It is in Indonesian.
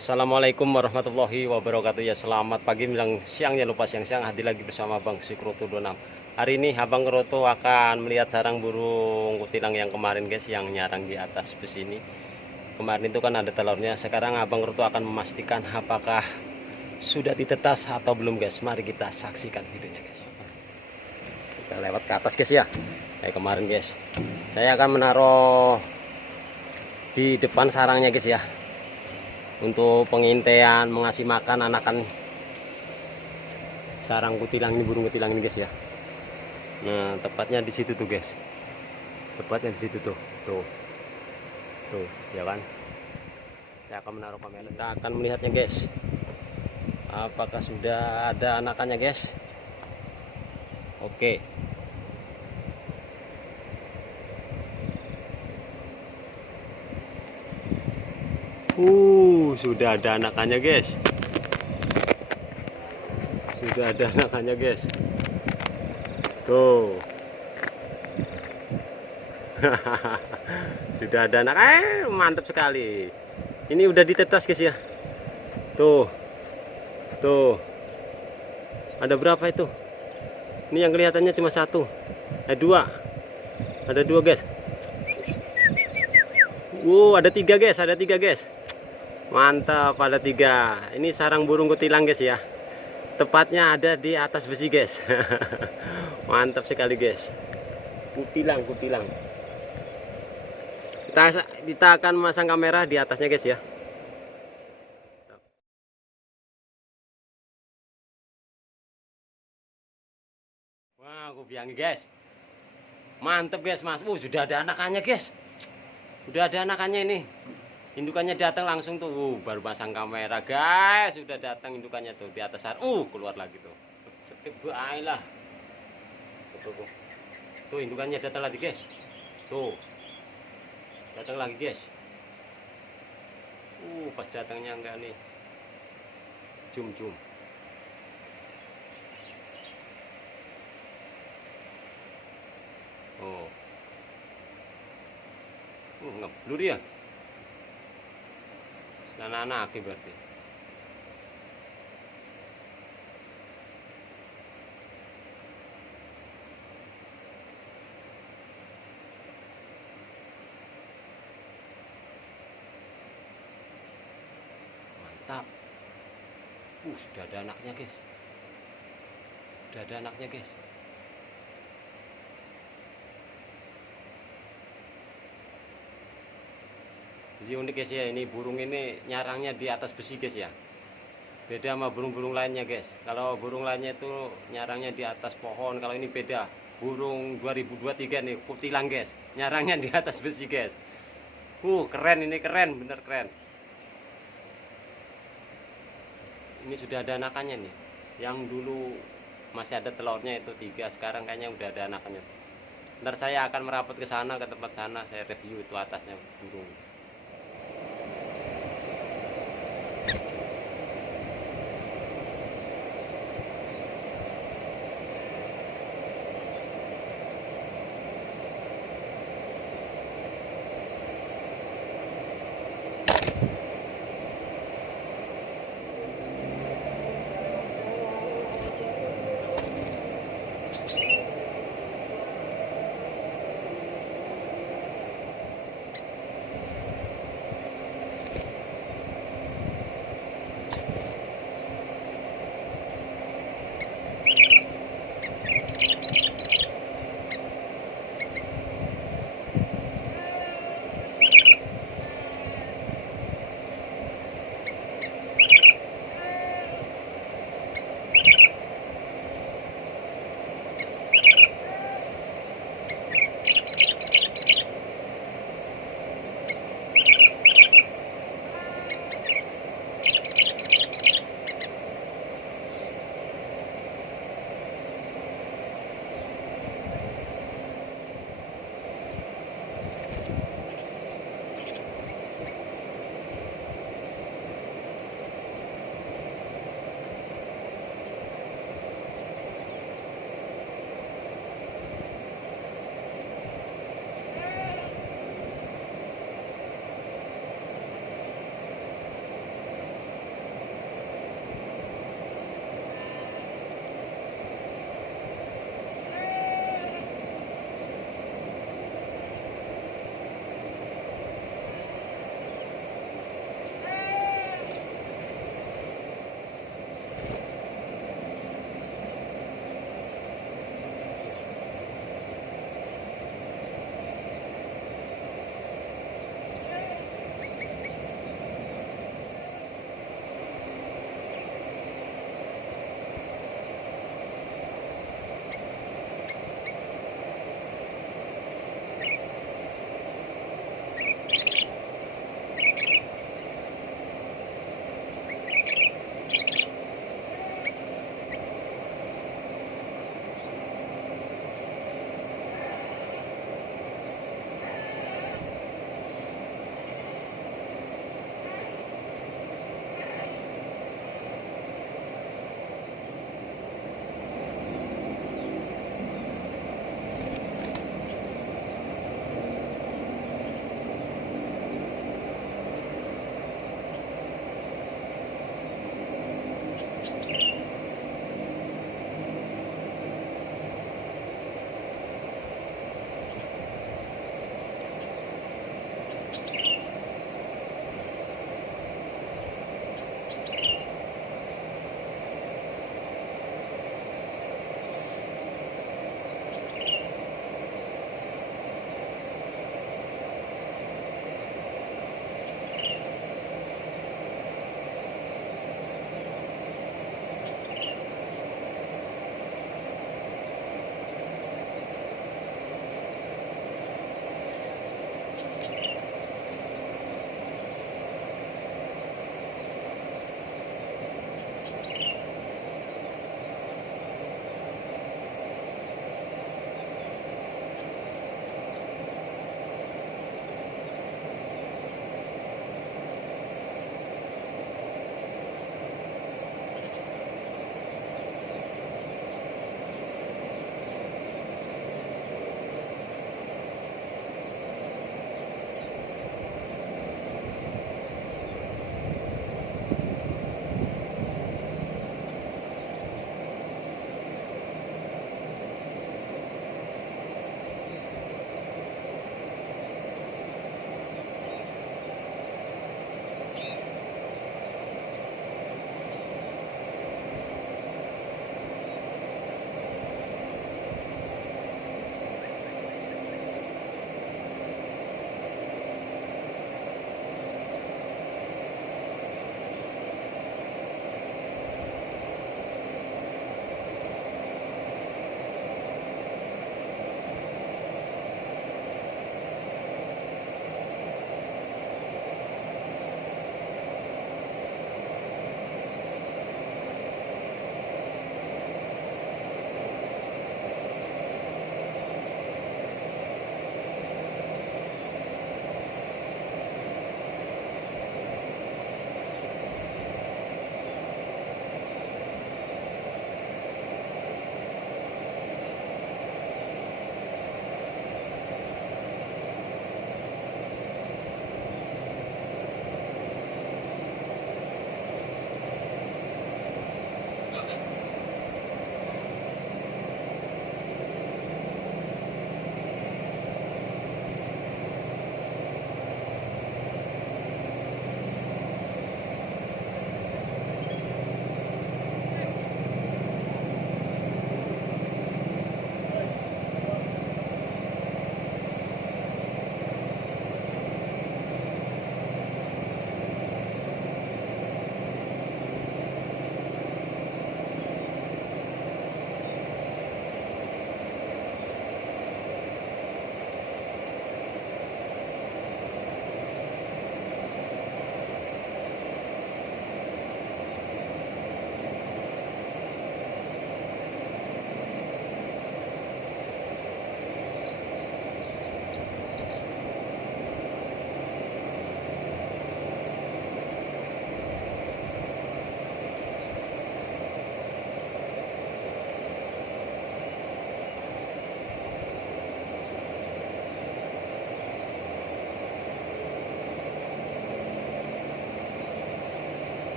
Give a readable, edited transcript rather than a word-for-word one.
Assalamualaikum warahmatullahi wabarakatuh. Ya, selamat pagi menjelang siang, ya lupa siang-siang hadir lagi bersama Bang Sikroto 26. Hari ini Abang Kroto akan melihat sarang burung kutilang yang kemarin guys, yang nyarang di atas bus ini. Kemarin itu kan ada telurnya. Sekarang Abang Kroto akan memastikan apakah sudah ditetas atau belum guys. Mari kita saksikan videonya guys. Kita lewat ke atas guys ya. Kayak kemarin guys. Saya akan menaruh di depan sarangnya guys ya, untuk pengintaian, mengasih makan anakan sarang kutilang ini, burung kutilang ini guys ya. Nah, tepatnya di situ tuh guys. Tepatnya di situ tuh. Tuh, ya kan? Saya akan menaruh kamera. Kita akan melihatnya guys. Apakah sudah ada anakannya guys? Oke. Sudah ada anakannya guys. Sudah ada anakannya guys. Tuh. Sudah ada anak. Mantap sekali. Ini udah ditetas guys ya. Tuh. Ada berapa itu? Ini yang kelihatannya cuma satu. Dua. Ada dua guys. Ada tiga guys. Mantap, ada tiga. Ini sarang burung kutilang guys ya. Tepatnya ada di atas besi guys. Mantap sekali guys. Kutilang. Kita akan memasang kamera di atasnya guys ya. Wah, aku bilang guys. Mantap guys mas. Sudah ada anakannya guys. Udah ada anakannya ini. Indukannya datang langsung tuh. Baru pasang kamera guys. Sudah datang indukannya tuh di atas sarang. Keluar lagi tuh. Skip lah. Tuh indukannya datang lagi guys. Tuh. Datang lagi guys. Pas datangnya enggak nih. Zoom. Ngeblur ya. Anak-anak berarti. Mantap. Sudah ada anaknya guys. Jadi unik guys ya, ini burung ini nyarangnya di atas besi guys ya. Beda sama burung-burung lainnya guys. Kalau burung lainnya itu nyarangnya di atas pohon, kalau ini beda. Burung 2023 nih, kutilang guys. Nyarangnya di atas besi guys. Keren, ini keren, bener keren. Ini sudah ada anakannya nih. Yang dulu masih ada telurnya itu 3, sekarang kayaknya udah ada anakannya. Ntar saya akan merapat ke sana, ke tempat sana, saya review itu atasnya burung.